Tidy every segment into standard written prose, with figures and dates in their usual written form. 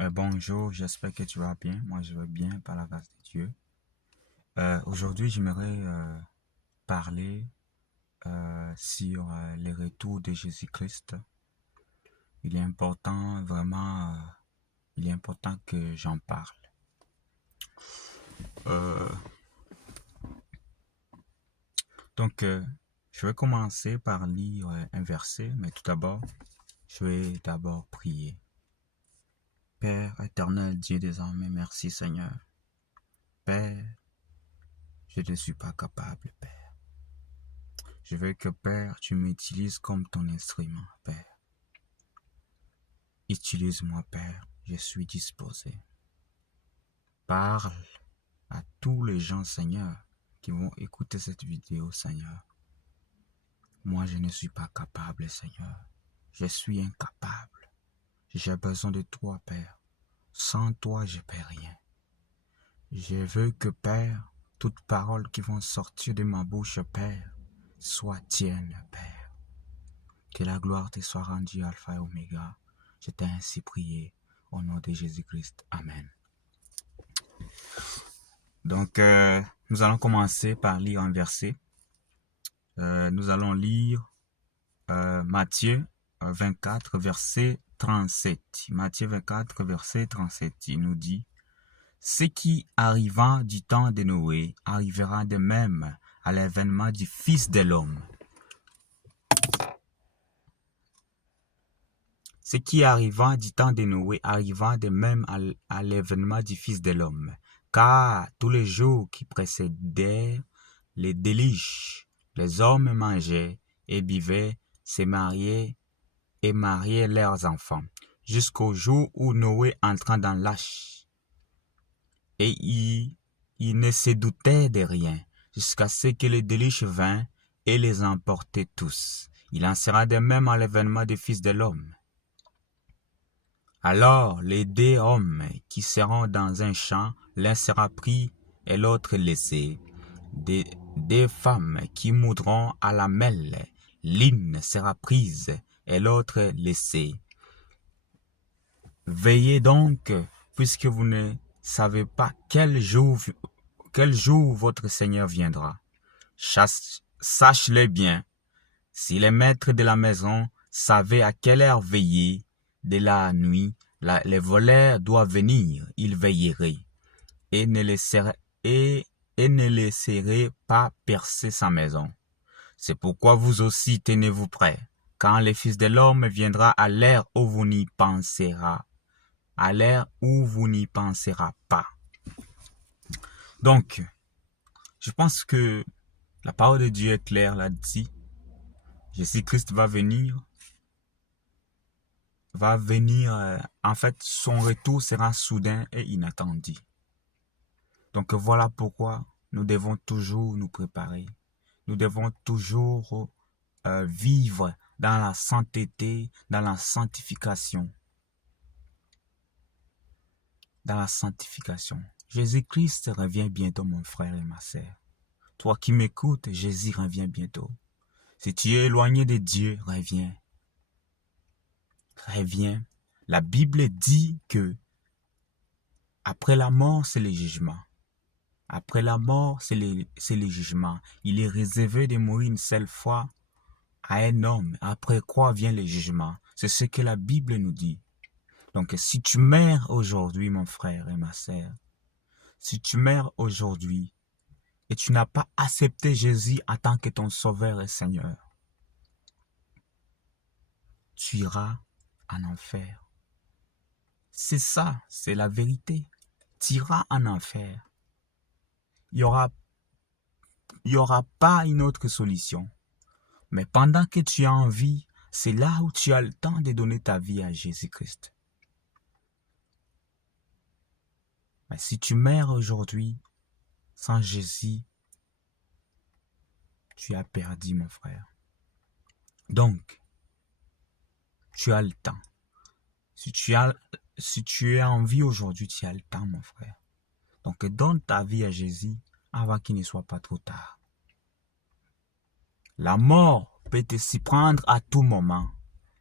Bonjour, j'espère que tu vas bien. Moi, je vais bien par la grâce de Dieu. Aujourd'hui, j'aimerais parler sur les retours de Jésus-Christ. Il est important, vraiment, il est important que j'en parle. Euh, donc, je vais commencer par lire un verset, mais tout d'abord, je vais d'abord prier. Père éternel, Dieu des armées, merci Seigneur. Père, je ne suis pas capable, Père. Je veux que, Père, tu m'utilises comme ton instrument, Père. Utilise-moi, Père, je suis disposé. Parle à tous les gens, Seigneur, qui vont écouter cette vidéo, Seigneur. Moi, je ne suis pas capable, Seigneur. Je suis incapable. J'ai besoin de toi, Père. Sans toi, je ne peux rien. Je veux que, Père, toutes paroles qui vont sortir de ma bouche, Père, soient tiennes, Père. Que la gloire te soit rendue, Alpha et Oméga. Je t'ai ainsi prié, au nom de Jésus-Christ. Amen. Donc, nous allons commencer par lire un verset. Nous allons lire Matthieu 24, verset 37. Matthieu 24, verset 37, il nous dit: Ce qui arriva du temps de Noé arrivera de même à l'avènement du Fils de l'homme. Ce qui arriva du temps de Noé arriva de même à l'avènement du Fils de l'homme. Car tous les jours qui précédaient les déluge, les hommes mangeaient et buvaient, se mariaient et mariaient leurs enfants, jusqu'au jour où Noé entra dans l'arche. Et il ne se doutait de rien, jusqu'à ce que le déluge vint et les emportait tous. Il en sera de même à l'avènement du Fils de l'homme. Alors les deux hommes qui seront dans un champ, l'un sera pris et l'autre laissé. Des femmes qui moudront à la mêle, l'une sera prise et l'autre laissée. Veillez donc, puisque vous ne savez pas quel jour votre Seigneur viendra. Sache-le bien, si les maîtres de la maison savaient à quelle heure veiller de la nuit, les voleurs doivent venir, ils veilleraient et ne laisserez pas percer sa maison. C'est pourquoi vous aussi tenez-vous prêts, quand le Fils de l'homme viendra à l'heure où vous n'y penserez, pas. Donc, je pense que la parole de Dieu est claire là-dessus. Jésus-Christ va venir. En fait, son retour sera soudain et inattendu. Donc voilà pourquoi nous devons toujours nous préparer. Nous devons toujours vivre dans la sainteté, dans la sanctification. Dans la sanctification. Jésus-Christ revient bientôt, mon frère et ma sœur. Toi qui m'écoutes, Jésus revient bientôt. Si tu es éloigné de Dieu, reviens. Reviens. La Bible dit que après la mort, c'est le jugement. Après la mort, c'est le jugement. Il est réservé de mourir une seule fois à un homme. Après quoi vient le jugement? C'est ce que la Bible nous dit. Donc, si tu meurs aujourd'hui, mon frère et ma sœur, si tu meurs aujourd'hui et tu n'as pas accepté Jésus en tant que ton sauveur et Seigneur, tu iras en enfer. C'est ça, c'est la vérité. Tu iras en enfer. Il y aura pas une autre solution. Mais pendant que tu es en vie, c'est là où tu as le temps de donner ta vie à Jésus-Christ. Mais si tu meurs aujourd'hui sans Jésus, tu as perdu, mon frère. Donc, tu as le temps. Si tu es en vie aujourd'hui, tu as le temps, mon frère. Donc, donne ta vie à Jésus avant qu'il ne soit pas trop tard. La mort peut te s'y prendre à tout moment.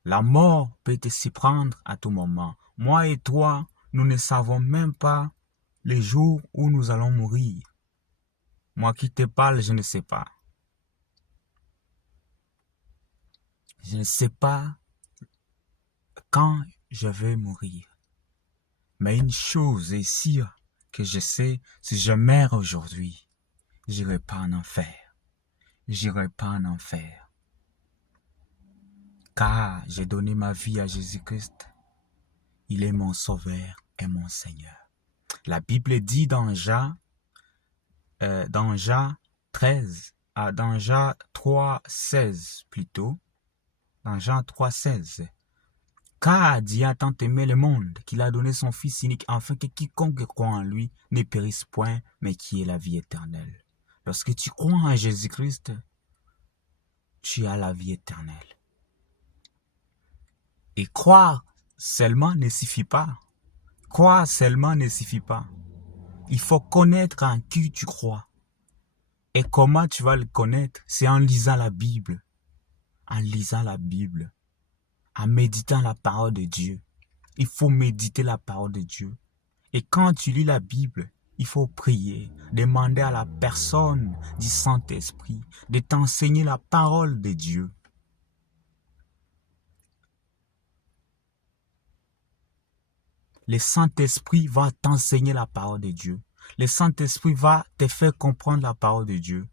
La mort peut te s'y prendre à tout moment. Moi et toi, nous ne savons même pas les jours où nous allons mourir. Moi qui te parle, je ne sais pas. Je ne sais pas quand je vais mourir. Mais une chose est sûre que je sais, si je meurs aujourd'hui, j'irai pas en enfer. J'irai pas en enfer. Car j'ai donné ma vie à Jésus-Christ. Il est mon sauveur et mon Seigneur. La Bible dit dans Jean 13, dans Jean 3,16 plutôt, dans Jean 3,16, car Dieu a tant aimé le monde qu'il a donné son Fils unique afin que quiconque croit en lui ne périsse point, mais qui ait la vie éternelle. Lorsque tu crois en Jésus-Christ, tu as la vie éternelle. Et croire seulement ne suffit pas. Croire seulement ne suffit pas. Il faut connaître en qui tu crois. Et comment tu vas le connaître? C'est en lisant la Bible. En lisant la Bible. En méditant la parole de Dieu. Il faut méditer la parole de Dieu. Et quand tu lis la Bible, il faut prier, demander à la personne du Saint-Esprit de t'enseigner la parole de Dieu. Le Saint-Esprit va t'enseigner la parole de Dieu. Le Saint-Esprit va te faire comprendre la parole de Dieu.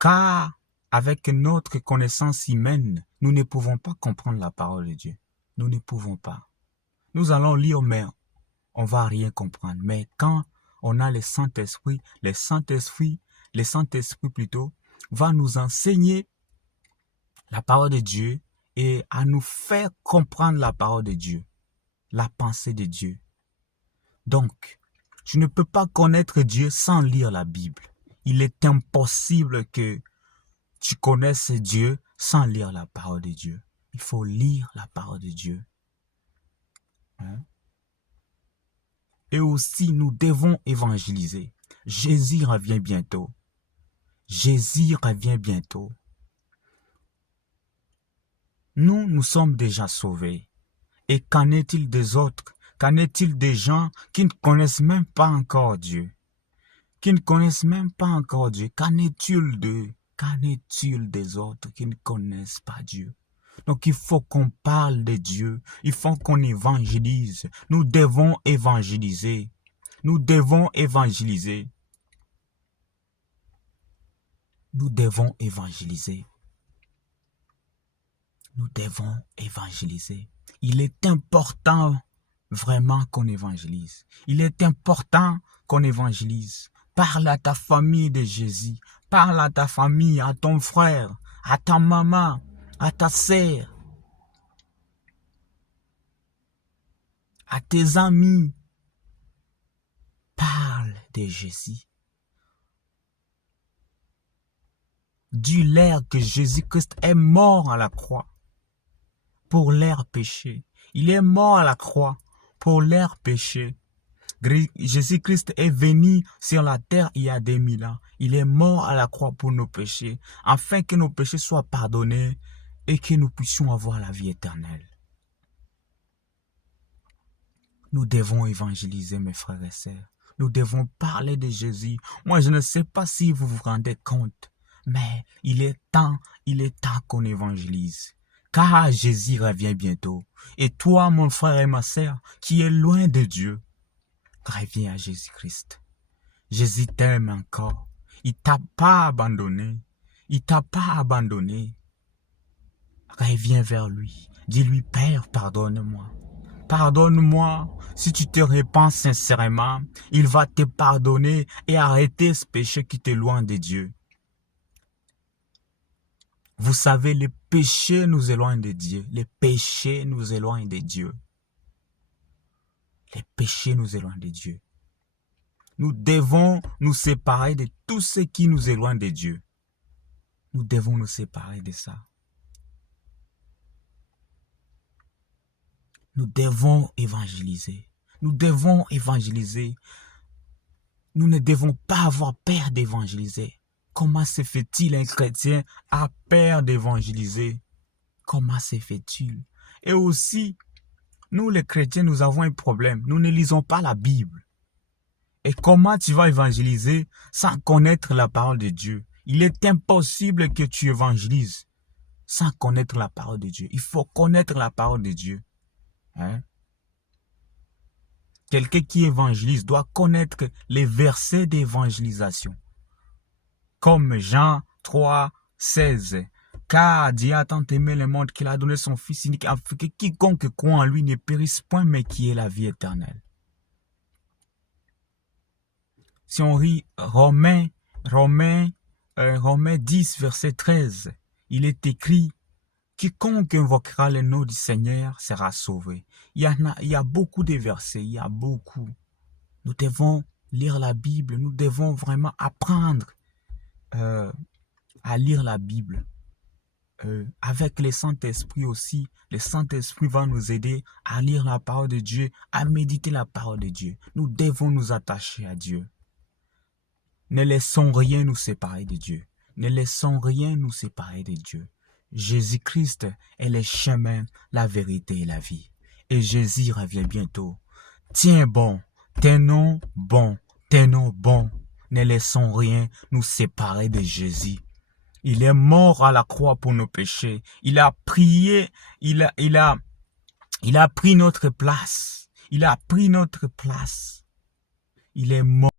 Car avec notre connaissance humaine, nous ne pouvons pas comprendre la parole de Dieu. Nous ne pouvons pas. Nous allons lire, mais on ne va rien comprendre. Mais quand on a le Saint-Esprit plutôt, va nous enseigner la parole de Dieu et à nous faire comprendre la parole de Dieu, la pensée de Dieu. Donc, tu ne peux pas connaître Dieu sans lire la Bible. Il est impossible que tu connaisses Dieu sans lire la parole de Dieu. Il faut lire la parole de Dieu. Et aussi, nous devons évangéliser. Jésus revient bientôt. Jésus revient bientôt. Nous sommes déjà sauvés. Et qu'en est-il des autres? Qu'en est-il des gens qui ne connaissent même pas encore Dieu? Qui ne connaissent même pas encore Dieu? Qu'en est-il d'eux? Qu'en est-il des autres qui ne connaissent pas Dieu? Donc il faut qu'on parle de Dieu. Il faut qu'on évangélise. Nous devons évangéliser. Nous devons évangéliser. Nous devons évangéliser. Nous devons évangéliser. Il est important vraiment qu'on évangélise. Il est important qu'on évangélise. Parle à ta famille de Jésus. Parle à ta famille, à ton frère, à ta maman, à ta sœur, à tes amis. Parle de Jésus. Dis-leur que Jésus-Christ est mort à la croix pour leurs péchés. Il est mort à la croix pour leurs péchés. Jésus-Christ est venu sur la terre il y a 2000 ans. Il est mort à la croix pour nos péchés, afin que nos péchés soient pardonnés et que nous puissions avoir la vie éternelle. Nous devons évangéliser, mes frères et sœurs. Nous devons parler de Jésus. Moi, je ne sais pas si vous vous rendez compte, mais il est temps qu'on évangélise. Car Jésus revient bientôt. Et toi, mon frère et ma sœur, qui est loin de Dieu, reviens à Jésus-Christ. Jésus t'aime encore. Il t'a pas abandonné. Il t'a pas abandonné. Reviens vers lui. Dis-lui, Père, pardonne-moi. Pardonne-moi. Si tu te répands sincèrement, il va te pardonner et arrêter ce péché qui t'éloigne de Dieu. Vous savez, le péché nous éloigne de Dieu. Le péché nous éloigne de Dieu. Les péchés nous éloignent de Dieu. Nous devons nous séparer de tout ce qui nous éloigne de Dieu. Nous devons nous séparer de ça. Nous devons évangéliser. Nous devons évangéliser. Nous ne devons pas avoir peur d'évangéliser. Comment se fait-il un chrétien a peur d'évangéliser? Comment se fait-il? Et aussi, Nous, les chrétiens, nous avons un problème. Nous ne lisons pas la Bible. Et comment tu vas évangéliser sans connaître la parole de Dieu? Il est impossible que tu évangélises sans connaître la parole de Dieu. Il faut connaître la parole de Dieu. Hein? Quelqu'un qui évangélise doit connaître les versets d'évangélisation. Comme Jean 3, 16. Car Dieu a tant aimé le monde qu'il a donné son Fils unique afin que quiconque croit en lui ne périsse point mais qui ait la vie éternelle. Si on lit Romains 10, verset 13, il est écrit « Quiconque invoquera le nom du Seigneur sera sauvé ». Il y a beaucoup de versets, il y a beaucoup. Nous devons lire la Bible, nous devons vraiment apprendre à lire la Bible. Avec le Saint-Esprit aussi, le Saint-Esprit va nous aider à lire la parole de Dieu, à méditer la parole de Dieu. Nous devons nous attacher à Dieu. Ne laissons rien nous séparer de Dieu. Ne laissons rien nous séparer de Dieu. Jésus-Christ est le chemin, la vérité et la vie. Et Jésus revient bientôt. Tiens bon, tenons bon, tenons bon. Ne laissons rien nous séparer de Jésus. Il est mort à la croix pour nos péchés. Il a prié, il a pris notre place. Il a pris notre place. Il est mort.